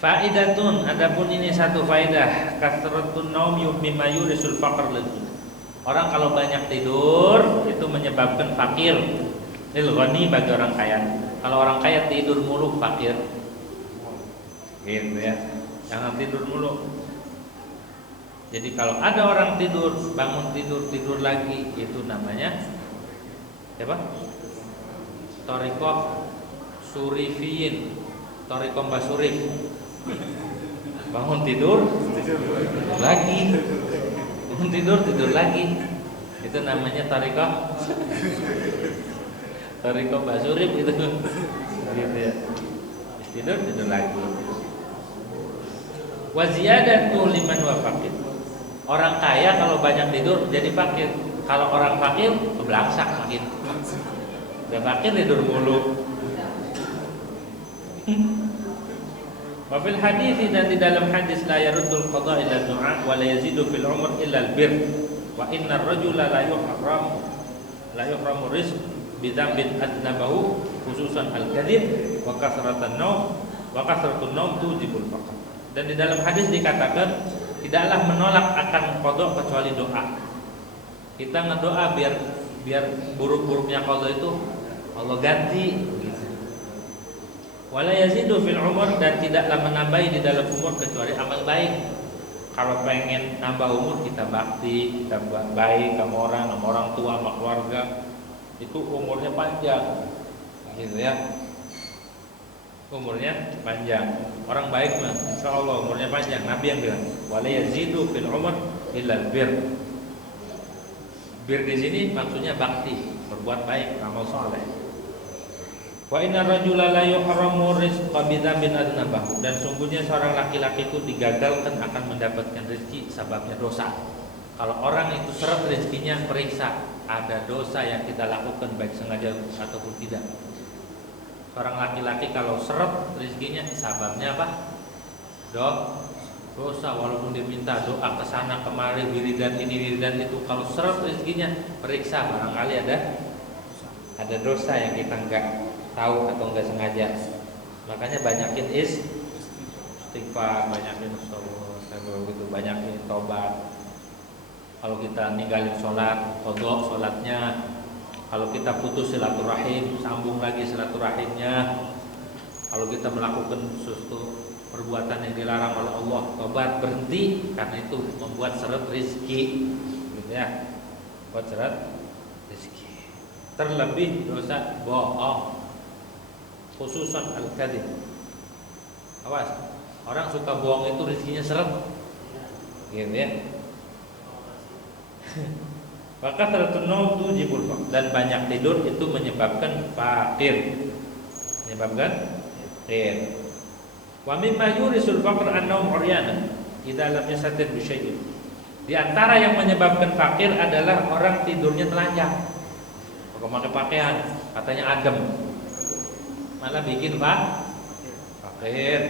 Faidatun, adapun ini satu faedah, kasratun naum mimma yurisul faqr lil. Orang kalau banyak tidur itu menyebabkan fakir. Lil ghani bagi orang kaya. Kalau orang kaya tidur mulu fakir. Gitu ya. Jangan tidur mulu. Jadi kalau ada orang tidur, bangun tidur lagi, itu namanya apa? Thariqah surifiyin. Thariqah basurif. Bangun tidur lagi, bangun tidur lagi, itu namanya thariqah basurif itu, gitu ya. Tidur lagi. Wa ziyadatu liman wa faqir. Orang kaya kalau banyak tidur jadi fakir. Kalau orang fakir belangsak makin. Udah fakir tidur mulu. Wa fil hadits, dan di dalam hadis, la yaruddul qada illa du'a wa la yazidu fil umr illa al bir wa innar rajula la yuhramu rizq bi dzambin adnabahu khususan al kadhib wa kasratun naum tujibul faqr. Dan di dalam hadis dikatakan tidaklah menolak akan qada kecuali doa. Kita ngedoa biar buruk-buruknya qada itu Allah ganti. Wala yazidu fil umur, dan tidaklah menambahi di dalam umur kecuali amal baik. Kalau pengen nambah umur, kita bakti, kita baik sama orang tua, sama keluarga, itu umurnya panjang, gitu ya. Umurnya panjang. Orang baik mah, insya Allah umurnya panjang. Nabi yang bilang, wala yazidu fil umur illa bir. Bir di sini maksudnya bakti, berbuat baik, amal soleh. Wa inna rajula la yuhramu rizqa bi dzambin adnabahu, dan sungguhnya seorang laki-laki itu digagalkan akan mendapatkan rezeki sebabnya dosa. Kalau orang itu seret rezekinya, periksa ada dosa yang kita lakukan baik sengaja ataupun tidak. Seorang laki-laki kalau seret rezekinya sebabnya apa? Dosa, walaupun dia minta doa ke sana kemari, wiridan ini wiridan itu, kalau seret rezekinya, periksa barangkali ada dosa yang kita enggak tahu atau enggak sengaja. Makanya banyakin istighfar, banyakin gitu, banyakin tobat. Kalau kita ninggalin sholat, qadha sholatnya. Kalau kita putus silaturahim, sambung lagi silaturahimnya. Kalau kita melakukan sesuatu perbuatan yang dilarang oleh Allah, tobat, berhenti, karena itu membuat seret rezeki, gitu ya. Buat seret rezeki. Terlebih dosa bohong, khususan al-kadhib. Awas, orang suka bohong itu rezekinya seret, gitu ya. Maka tertentu tujibul faqr, dan banyak tidur itu menyebabkan fakir, Wa mimma yurisul faqr an-naum uryana idza lam yasatir bi syai'in. Di antara yang menyebabkan fakir adalah orang tidurnya telanjang. Kalau pakai pakaian katanya adem, malah bikin fakir.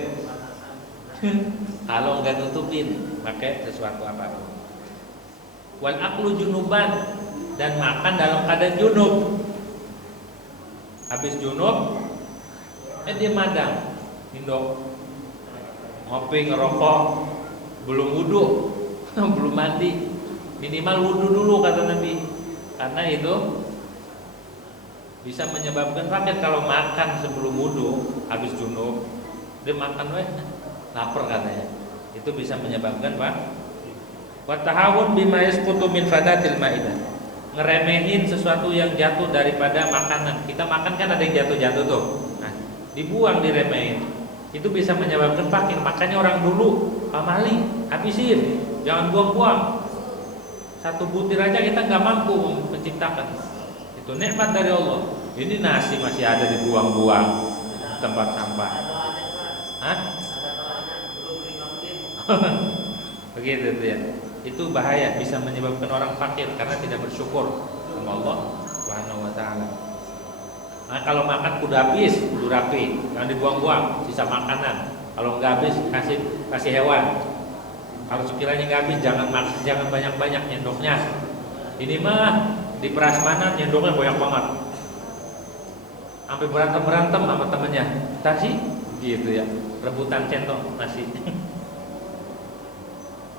Kalau enggak nutupin pakai sesuatu apapun. Wal aqlu junuban, dan makan dalam keadaan junub. Habis junub dia madang, indok, ngopi, ngerokok, belum wudu, belum mandi, minimal wudu dulu kata Nabi, karena itu bisa menyebabkan fakir. Kalau makan sebelum wudu, habis junub, dia makan lapar katanya, itu bisa menyebabkan wa tahawun bima yasqutu min fadatil maidah, ngeremehin sesuatu yang jatuh daripada makanan. Kita makan kan ada yang jatuh-jatuh tuh, nah dibuang, diremehin, itu bisa menyebabkan fakir. Makanya orang dulu pamali, habisin, jangan buang-buang. Satu butir aja kita nggak mampu menciptakan, itu nikmat dari Allah. Ini nasi masih ada dibuang-buang di tempat sampah. Begitu tuh ya. Itu bahaya, bisa menyebabkan orang fakir karena tidak bersyukur sama Allah Subhanahu wa taala. Nah, kalau makan kudu habis, kudu rapi, jangan dibuang-buang sisa makanan. Kalau nggak habis kasih hewan. Kalau sekiranya nggak habis jangan banyak-banyak nyendoknya. Ini mah di prasmanan nyendoknya banyak banget. Sampai berantem sama temennya. Tadi gitu ya. rebutan centong nasi.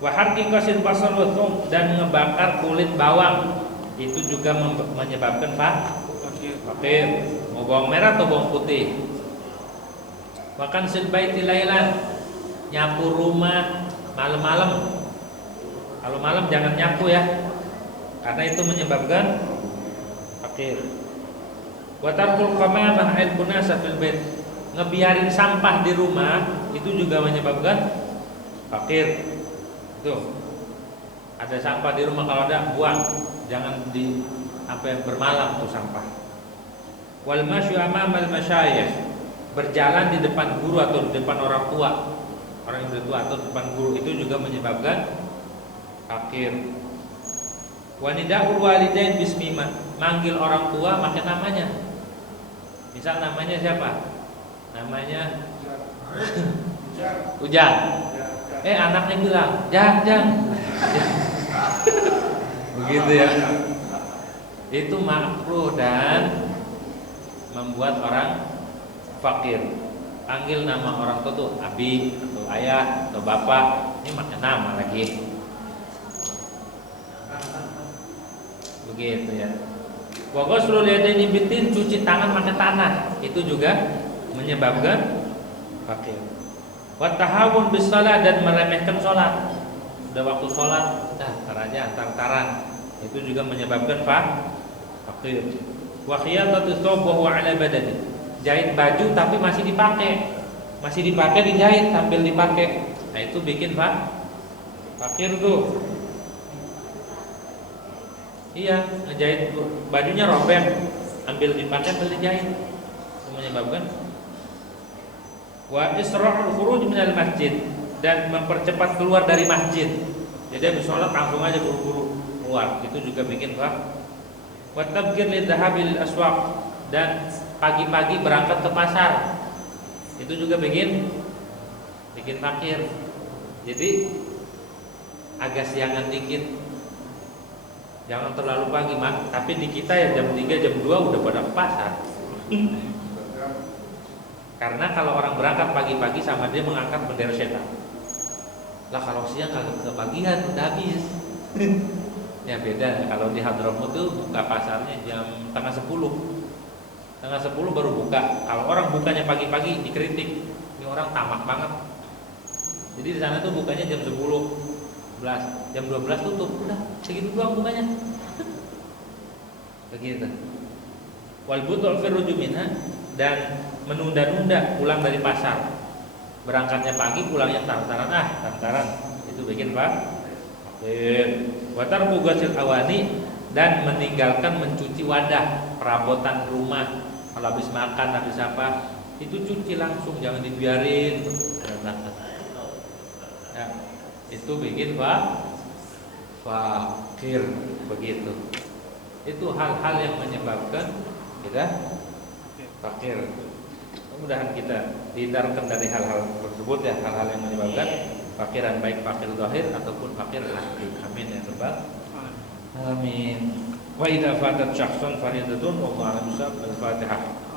Wa harqi qasil basal wa thum, dan ngebakar kulit bawang itu juga menyebabkan fakir. Mau bawang merah atau bawang putih. Bahkan silbaiti lailan, nyapu rumah malam-malam. Kalau malam jangan nyapu ya, karena itu menyebabkan fakir. Wa tarkul qamamah al-bunasa fil bait, ngebiarin sampah di rumah itu juga menyebabkan fakir. Tuh, ada sampah di rumah, kalau ada buang, jangan di sampai bermalam tuh sampah. Wal masyu amamal masyayikh, berjalan di depan guru atau di depan orang tua, orang yang sudah tua atau di depan guru itu juga menyebabkan fakir. Wa nidaul walidain bismima, manggil orang tua pakai namanya. Misal namanya siapa? Namanya Ujang. Anaknya bilang, Jang. Begitu ya. Itu makruh dan membuat orang fakir. Panggil nama orang tua tuh abi atau ayah atau bapak, ini pakai nama lagi. Begitu ya. Wa ghuslul yadaini bitin, cuci tangan pakai tanah, itu juga menyebabkan fakir. Wa tahawun bis shalah, dan meremehkan sholat. Udah waktu sholat, tar aja antar-antaran, itu juga menyebabkan fakir. Wa khiyatatu thawb wa huwa ala badani, jahit baju tapi masih dipakai dijahit sambil dipakai. Nah itu bikin fakir tuh. Iya, ngejahit bajunya robek, ambil dipakai sambil dijahit, itu menyebabkan. Wa isra'ul khuruj minal masjid, dan mempercepat keluar dari masjid. Jadi habis sholat langsung aja buru-buru keluar, itu juga bikin fakir. Wa tabghir lidhahabil aswaq, dan pagi-pagi berangkat ke pasar, itu juga bikin fakir. Jadi agak siangan dikit, jangan terlalu pagi mak. Tapi di kita ya jam 3 jam 2 udah pada ke pasar. Karena kalau orang berangkat pagi-pagi sama dia mengangkat bendera setan. Lah kalau siang kagak kebagian, udah habis. Ya beda. Kalau di Hadramut tuh buka pasarnya jam tengah 10 baru buka. Kalau orang bukanya pagi-pagi dikritik, ini orang tamak banget. Jadi di sana tuh bukanya jam 10, 11, jam 12 tutup. Udah segitu doang bukanya. Begitu. Wal butu' fi rujuminha, dan menunda-nunda pulang dari pasar. Berangkatnya pagi, pulangnya tantaran, itu bikin fakir. Wa tarku ghasil awani, dan meninggalkan mencuci wadah, perabotan rumah. Kalau habis makan, habis apa, itu cuci langsung, jangan dibiarin. Ya, itu bikin fakir. Begitu. Itu hal-hal yang menyebabkan kita fakir. Mudah-mudahan kita dihindarkan dari hal-hal tersebut ya, hal-hal yang menyebabkan fakiran, baik fakir zahir ataupun fakir hati. Amin ya rabbal alamin. Wa idza fatat syakhsun faridatun wa Allahu a'lam. Al-Fatihah.